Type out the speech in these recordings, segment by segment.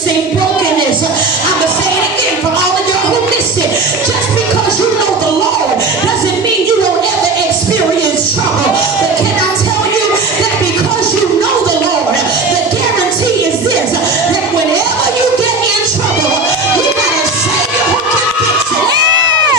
experiencing brokenness. I'm going to say it again for all of y'all who missed it. Just because you know the Lord doesn't mean you won't ever experience trouble. But can I tell you that because you know the Lord, the guarantee is this, that whenever you get in trouble, you got a Savior who can fix it.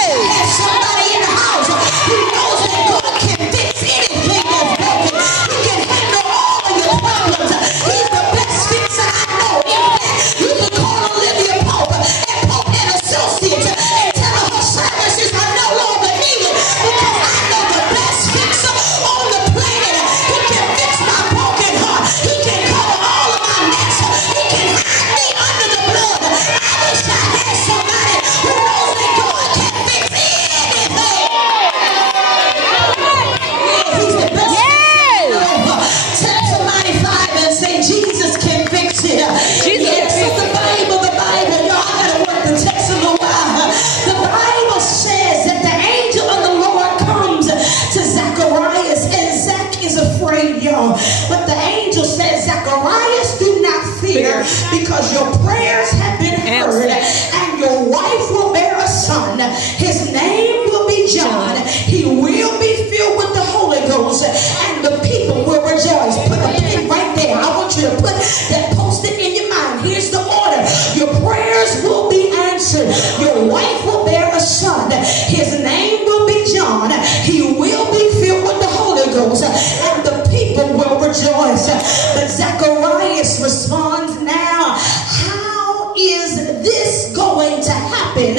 You have somebody in the house who knows that God can fix anything that's broken. He can handle all of your problems. He's the best fixer I know. In fact, you can call Olivia Pope at Pope and Associates and tell her her services are no longer needed, because I know the best fixer on the planet. He can fix my broken heart. He can cover all of my mess. He can hide me under the blood. I wish I had somebody who knows that God can fix anything. He's the best fixer. Tell somebody 5 and say, Jesus can fix it. Yes, the Bible, y'all gotta work the text a little while. The Bible says that the angel of the Lord comes to Zacharias, and Zach is afraid, y'all. But the angel says, Zacharias, do not fear, because your prayers have been heard, and your wife will bear a son. His name will be John. He will be filled with the Holy Ghost, and the people will rejoice. Put a pin right there. I want you to put that post-it in your mind. Here's the order. Your prayers will be answered. Your wife will bear a son. His name will be John. He will be filled with the Holy Ghost, and the people will rejoice. But Zacharias responds, now, how is this going to happen?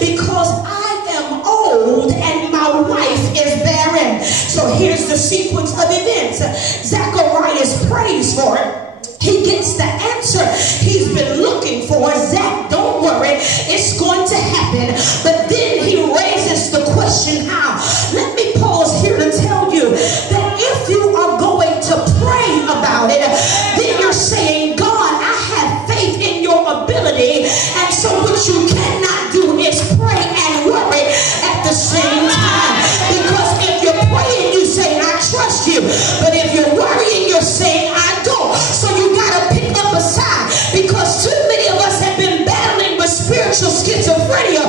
Because I am old and my wife is barren. So here's the sequence of events. Zacharias prays for it. He gets the answer he's been looking for. Zach, don't worry, it's going to happen. But then he raises the question, how? Let me pause here to tell you that if you are going to pray about it, then you're saying, God, I have faith in your ability. And so what you cannot do is pray and worry at the same time. Because if you're praying, you say, I trust you. But if you're worrying, you're saying, I don't. So you got to pick up a side, because too many of us have been battling with spiritual schizophrenia,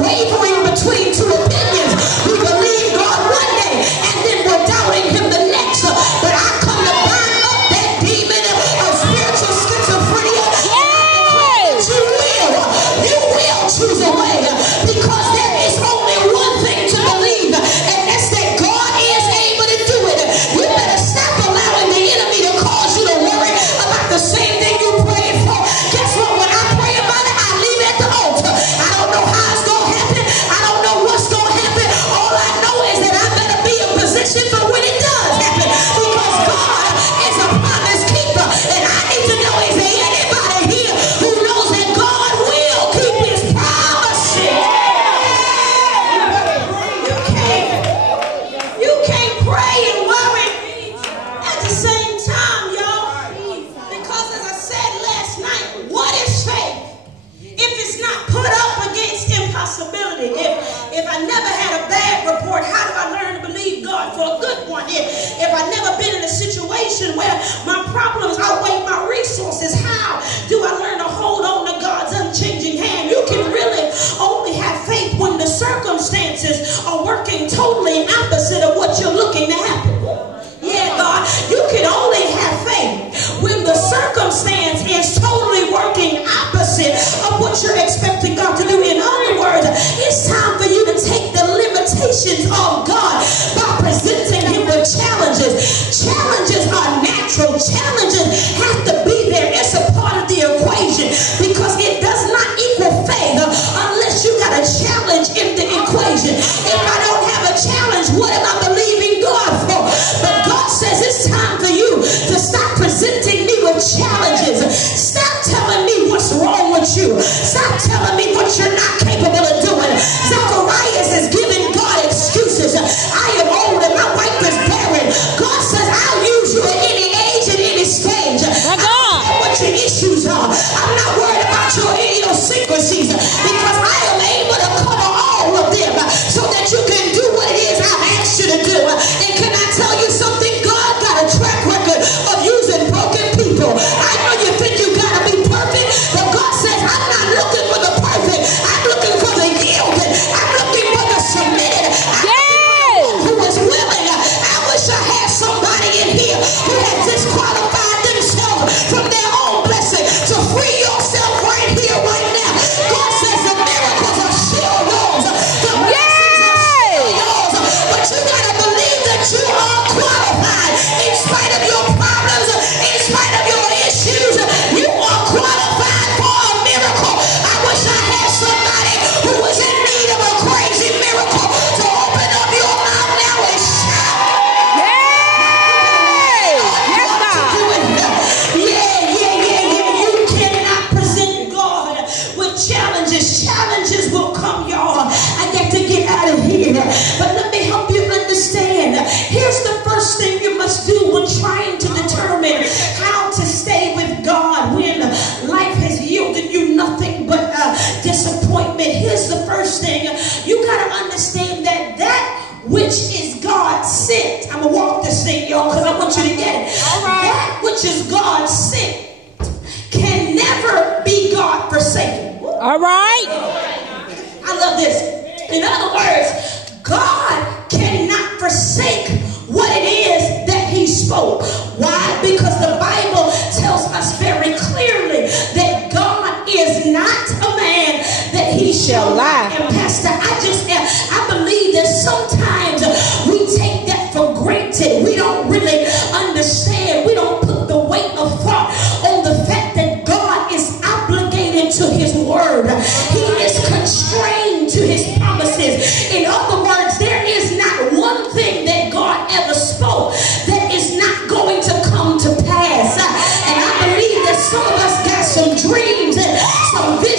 wavering between two opinions. We believe God one day, and then we're doubting him the next. But I come to bind up that demon of spiritual schizophrenia. You will choose a way, because there is only one thing to believe, and that's that God is able to do it. You better stop allowing the enemy to cause you to worry about the same thing you prayed for. Guess what? When I pray about it, I leave it at the altar. I don't know how it's going to happen. I don't know what's going to happen. All I know is that I better be in position for when it does happen, because God is a promise keeper. And I need to know, is there anybody here who knows that God will keep his promises? You can't pray and worry at the same time, y'all. Because as I said last night, what is faith if it's not put up against impossibility? If I never had a bad report, how do I learn to believe God for a good one? If I never been in a situation where my problems outweigh my resources, how do I learn to hold on to God's unchanging hand? You can really only have faith when the circumstances are working totally opposite of what you're looking to happen. Yeah, God, you can only have faith when the circumstance is totally working opposite of what you're expecting God to do. In other words, it's time for you to take the limitations of God by presenting him with challenges. Challenges are natural. Challenges have to be there. It's a part of the equation, because it does not equal faith unless you got a challenge in the equation. If I don't have a challenge, what am I believing God for? But God says it's time for you to stop presenting me with challenges. Stop telling me what's wrong with you. Stop telling me what you're not capable of doing. Zacharias is giving God excuses. I am old and my wife is barren. God says, I'll use you at any age and any stage. I don't care what your issues are. I'm not worried about your idiosyncrasies, because I am able to cover all of them so that you can do what it is I've asked you to do. And can I tell you something? God got a track record of using broken people. I know you think you got to be perfect, but God sent, I'm going to walk this thing, y'all, because I want you to get it. All right. That which is God sent can never be God forsaken. All right. I love this. In other words, God cannot forsake what it is that he spoke. Why? Because the Bible tells us very clearly that God is not a man that he shall lie. And Pastor, I believe that sometimes we take that for granted. We don't really understand. We don't put the weight of thought on the fact that God is obligated to his word. He is constrained to his promises. In other words, there is not one thing that God ever spoke that is not going to come to pass. And I believe that some of us got some dreams and some visions